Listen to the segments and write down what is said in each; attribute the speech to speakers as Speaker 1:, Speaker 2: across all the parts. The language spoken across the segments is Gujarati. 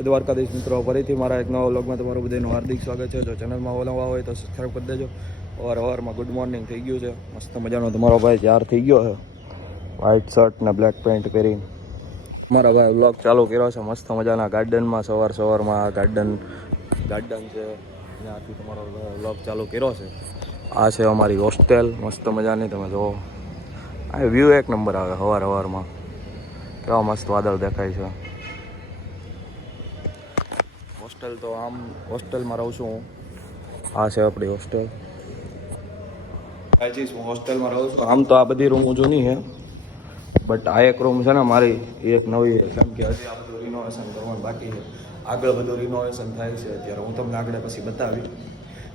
Speaker 1: દ્વારકાધીશ મિત્રો, ફરીથી મારા એક નવા વ્લોગમાં તમારું બધાનું હાર્દિક સ્વાગત છે. જો ચેનલમાં ઓલાવા હોય તો સબસ્ક્રાઈબ કરી દેજો. અવાર અવારમાં ગુડ મોર્નિંગ થઈ ગયું છે. મસ્ત મજાનો તમારો ભાઈ તૈયાર થઈ ગયો છે. વ્હાઇટ શર્ટ ને બ્લેક પેન્ટ પહેરીને. મારા ભાઈ વ્લોગ ચાલુ કર્યો છે. મસ્ત મજાના ગાર્ડનમાં સવાર સવારમાં ગાર્ડન ગાર્ડન છે. ત્યાંથી તમારો વ્લોગ ચાલુ કર્યો છે. આ છે અમારી હોસ્ટેલ મસ્ત મજાની તમે જુઓ. આ વ્યૂ એક નંબર આવે, સવાર સવારમાં કેવા મસ્ત વાદળ દેખાય છે. હોસ્ટેલ તો આમ હોસ્ટેલમાં રહું છું હું. આ છે આપણી હોસ્ટેલ. હાજી હું હોસ્ટેલમાં રહું છું. આમ તો આ બધી રૂમ જૂની છે બટ આ એક રૂમ છે ને મારી એ એક નવી છે. કેમ કે હજી આ બધું રિનોવેશન કરવાનું બાકી છે. આગળ બધું રિનોવેશન થાય છે. અત્યારે હું તમને આગળ પછી બતાવી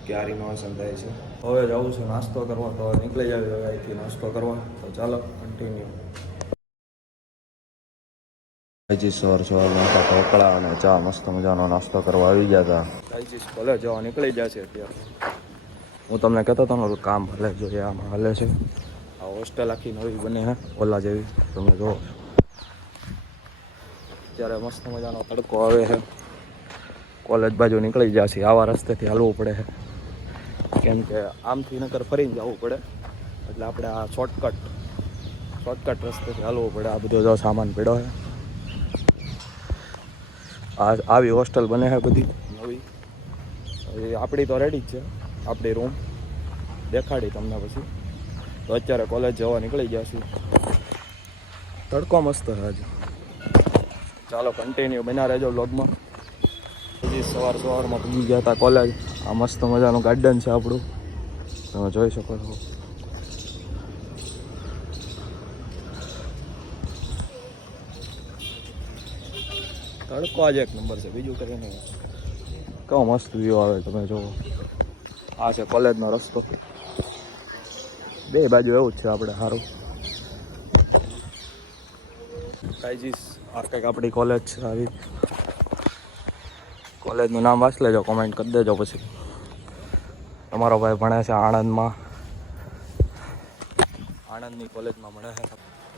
Speaker 1: કે આ રિનોવેશન થાય છે. હવે જવું છે નાસ્તો કરવા તો નીકળી જાવ હવે અહીંથી નાસ્તો કરવા. તો ચાલો કન્ટિન્યુ હજી સવાર સવારમાં આખા ઢોકળા અને ચા મસ્ત મજાનો નાસ્તો કરવા આવી ગયા હતા. ભલે કોલેજ જવા નીકળી છે અત્યારે. હું તમને કહેતો હતો ને કામ હાલે જોઈએ આમાં હાલે છે. આ હોસ્ટેલ આખી નવી બને હે. ઓલા જેવી તમે જુઓ. અત્યારે મસ્ત મજાનો તડકો આવે છે કોલેજ બાજુ નીકળી છે આવા રસ્તેથી હાલવું પડે છે કેમ કે આમથી નકર ફરીને જવું પડે. એટલે આપણે આ શોર્ટકટ શોર્ટકટ રસ્તેથી હાલવું પડે. આ બધો જો સામાન પડ્યો છે આ આવી હોસ્ટેલ બને છે બધી. નવી આપણી તો રેડી જ છે. આપણી રૂમ દેખાડી તમને પછી. તો અત્યારે કોલેજ જવા નીકળી જશું તડકો મસ્ત છે ચાલો કન્ટિન્યુ બના રહેજો બ્લોગમાં હજી સવાર સવારમાં પહોંચી ગયા હતા કોલેજ આ મસ્ત મજાનું ગાર્ડન છે આપણું. તમે જોઈ શકો છો. તડકો આજે એક નંબર છે બીજું કંઈ નહીં. કેવો મસ્ત વ્યૂ આવે તમે જુઓ આ છે કોલેજનો રસ્તો. બે બાજુ એવું જ છે આપણે સારું કાઈજીસ આ કંઈક આપણી કોલેજ છે આવી. કોલેજનું નામ વાંચ લેજો કોમેન્ટ કરી દેજો પછી. તમારો ભાઈ ભણે છે આણંદમાં. આણંદની કોલેજમાં ભણે છે.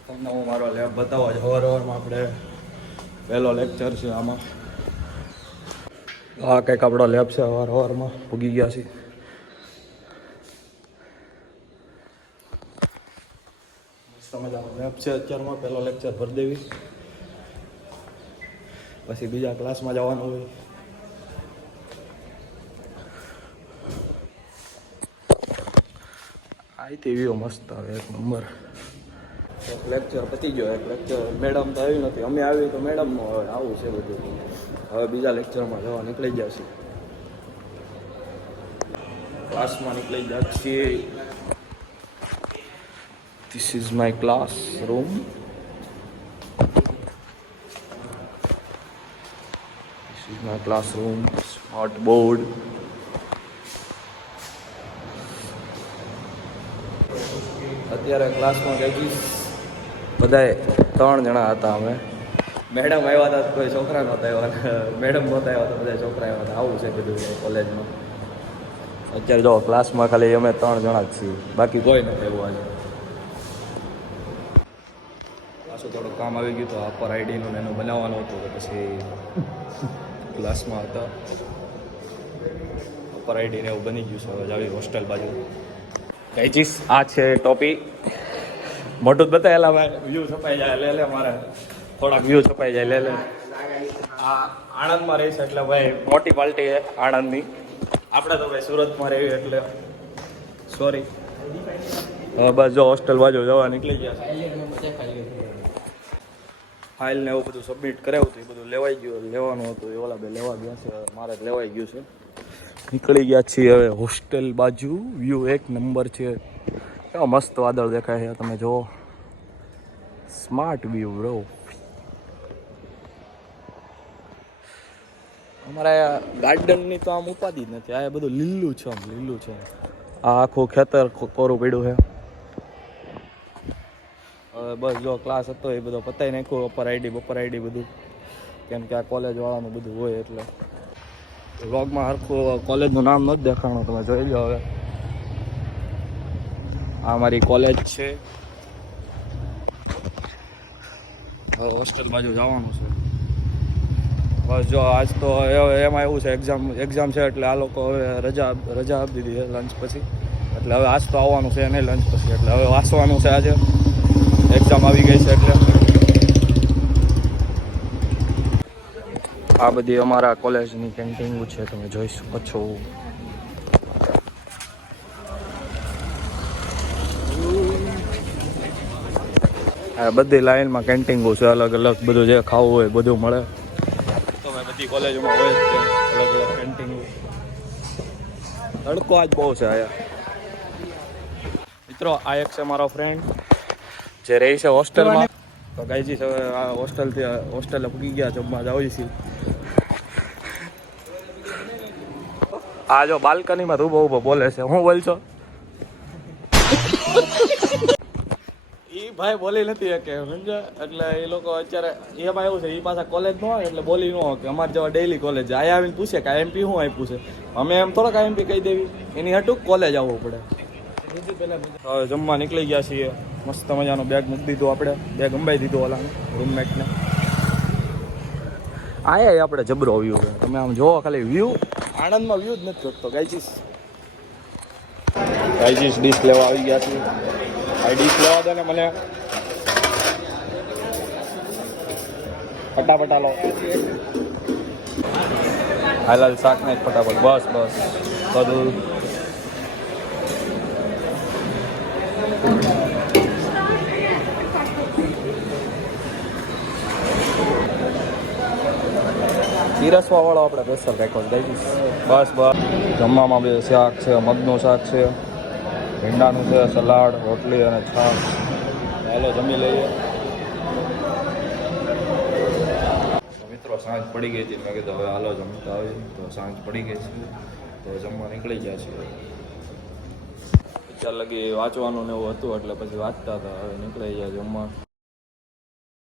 Speaker 1: તમને હું મારો લેબ બતાવો જ હવાર હવારમાં આપણે પહેલો લેક્ચર છે આમાં. આ કંઈક આપણો લેબ છે અવાર અવારમાં ભૂગી ગયા છે મસ્ત લેબ છે અત્યારમાં પહેલો લેક્ચર ભરી દેવી પછી બીજા ક્લાસમાં જવાનું હોય. આઈથી વ્યૂ મસ્ત આવે એક નંબર. લેક્ચર પતી ગયો એક લેક્ચર મેડમ તો આવી નથી. અમે આવી તો મેડમ હવે આવું છે બધું. હવે બીજા લેક્ચરમાં જવા નીકળી ગયા છીએ. ક્લાસમાં નીકળી ગયા છીએ. This is my class room this is my classroom smart board અત્યારે ક્લાસમાં ગઈ બધાએ ત્રણ જણા હતા અમે. મેડમ આવ્યા હતા કોઈ છોકરા નહોતા આવ્યા. મેડમ નહોતા આવ્યા હતા બધા છોકરા આવ્યા હતા. આવું છે બધું કોલેજમાં. અત્યારે જો ક્લાસમાં ખાલી અમે ત્રણ જણા જ છીએ. બાકી કોઈ નથી એવું આજે. પાછું થોડું કામ આવી ગયું તો અપર આઈડીનું ને એનું બનાવવાનું હતું પછી ક્લાસમાં હતા. અપર આઈડી ને એવું બની ગયું છે. હવે આવી હોસ્ટેલ બાજુ. કઈ ચીજ આ છે ટોપી. મોટું બતાવેલા ભાઈ વ્યૂ છપાઈ જાય, લે લે, મારે થોડાક વ્યૂ છપાઈ જાય, લે લે. આ આણંદમાં રહીશ એટલે ભાઈ મોટી પાર્ટી છે આણંદની. આપણે તો ભાઈ સુરતમાં રહીએ એટલે સોરી હવે બસ જો હોસ્ટેલ બાજુ જવા નીકળી ગયા. ફાઇલ ને એવું બધું સબમિટ કરાવ્યું હતું, એ બધું લેવાઈ ગયું, લેવાનું હતું, એ ઓલા બે લેવા ગયા છે મારે લેવાઈ ગયું છે. નીકળી ગયા છીએ હવે હોસ્ટેલ બાજુ વ્યૂ એક નંબર છે. કેવા મસ્ત વાદળ દેખાય છે તમે જુઓ. સ્માર્ટ વ્યૂ બ્રો અમારા ગાર્ડનની તો આમ ઉપાધિ જ નથી આ બધું લીલું છે આમ લીલું છે. આ આખું ખેતર કોરું પડ્યું છે. હવે બસ જો ક્લાસ હતો એ બધો પતાવી નાખ્યો અપર આઈડી બપર આઈડી બધું. કેમ કે આ કોલેજવાળાનું બધું હોય એટલે. વ્લોગમાં હરખું કોલેજનું નામ નથી દેખાણું તમે જોઈ લો હવે. આ મારી કોલેજ છે. હોસ્ટેલ બાજુ જવાનું છે. બસ જો આજ તો એમાં એવું છે એક્ઝામ એક્ઝામ છે એટલે આ લોકો હવે રજા રજા આપી દીધી છે લંચ પછી. એટલે હવે આજ તો આવવાનું છે નહીં લંચ પછી. એટલે હવે વાંચવાનું છે આજે. એક્ઝામ આવી ગઈ છે એટલે. આ બધી અમારા કોલેજની કેન્ટીન છે, તમે જોઈ શકો છો. બધી લાઈનમાં કેન્ટીંગો છે અલગ અલગ બધું જે ખાવું હોય બધું મળે. તો ભાઈ બધી કોલેજોમાં હોય જ છે અલગ અલગ કેન્ટીન તડકો આજ બહુ છે આયા. મિત્રો આ એક છે મારો ફ્રેન્ડ જે રહી છે હોસ્ટેલમાં તો ગાયજી હવે આ હોસ્ટેલથી હોસ્ટેલે પૂકી ગયા જમવા જાવ છીએ આ જો બાલ્કનીમાં તું બહુ બોલે છે. હું બોલ છો ભાઈ બોલી નથી કે સમજે એટલે એ લોકો અત્યારે એમાં એવું છે એ પાછા કોલેજ નો હોય એટલે બોલી ન હોય કે અમારે જેવા ડેઈલી કોલેજ આયા આવીને પૂછે કે એમપી શું આપ્યું છે? અમે એમ થોડોક એમપી કહી દેવી. એની હાટું કોલેજ આવવું પડે. હવે જમવા નીકળી ગયા છીએ. મસ્ત મજાનો બેગ મૂકી દીધો આપણે. બેગ અંબાઈ દીધો ઓલા રૂમમેટને આયા આપણે જબરો વ્યૂ છે. તમે આમ જોવો ખાલી વ્યૂ આણંદમાં વ્યૂ જ નથી જોતો ગાયજીસ. ગાયજીસ ડીશ લેવા આવી ગયા છીએ. ડીશ લેવા દે ને મને. ફટાફટ હાલો. હાલ હાલ શાક ને ફટાફટ. બસ બસ. બધું. પીરસવા વાળો આપણે સ્પેશિયલ રેકોર્ડ દઈ બસ બસ. જમવામાં શાક છે મગનું શાક છે. ભીંડાનું છે, સલાડ, રોટલી અને છાશ. ચાલો જમી લઈએ. મિત્રો, સાંજ પડી ગઈ હતી મેં કીધું, હવે હાલો જમતા આવી તો સાંજ પડી ગઈ છે. તો જમવા નીકળી ગયા છે અત્યાર લગી વાંચવાનું ને એવું હતું, એટલે પછી વાંચતા હતા. હવે નીકળી ગયા જમવા.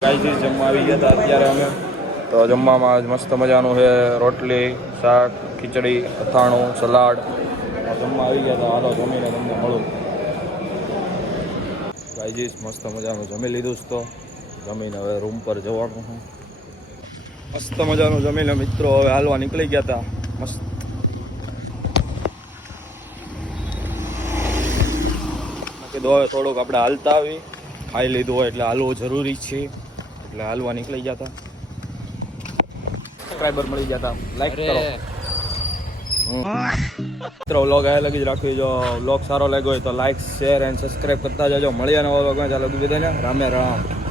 Speaker 1: ગાઈજી જમવા આવી ગયા હતા, અત્યારે અમે. તો જમવામાં મસ્ત મજાનું છે. રોટલી, શાક, ખીચડી, અથાણું, સલાડ. જમવા આવી ગયા હતા હાલો જમીને તમને મળું. ગાઈજીસ મસ્ત મજાનું જમી લીધું છે તો. જમીને હવે રૂમ પર જવાનું હું મસ્ત મજાનું જમીને મિત્રો હવે હાલવા નીકળી ગયા હતા મસ્ત. કીધું હવે થોડુંક આપણે હાલતા આવી. ખાઈ લીધું હોય એટલે હાલવું જરૂરી છે. એટલે હાલવા નીકળી ગયા હતા સબસ્ક્રાઈબર મળી ગયા હતા લાઈક કરો. મિત્રો વ્લોગ આ લગી જ રાખવી જો વ્લોગ સારો લાગ્યો હોય તો લાઈક શેર એન્ડ સબસ્ક્રાઈબ કરતા જજો. મળીએ નવા વ્લોગમાં ચાલો બધાને રામે રામ.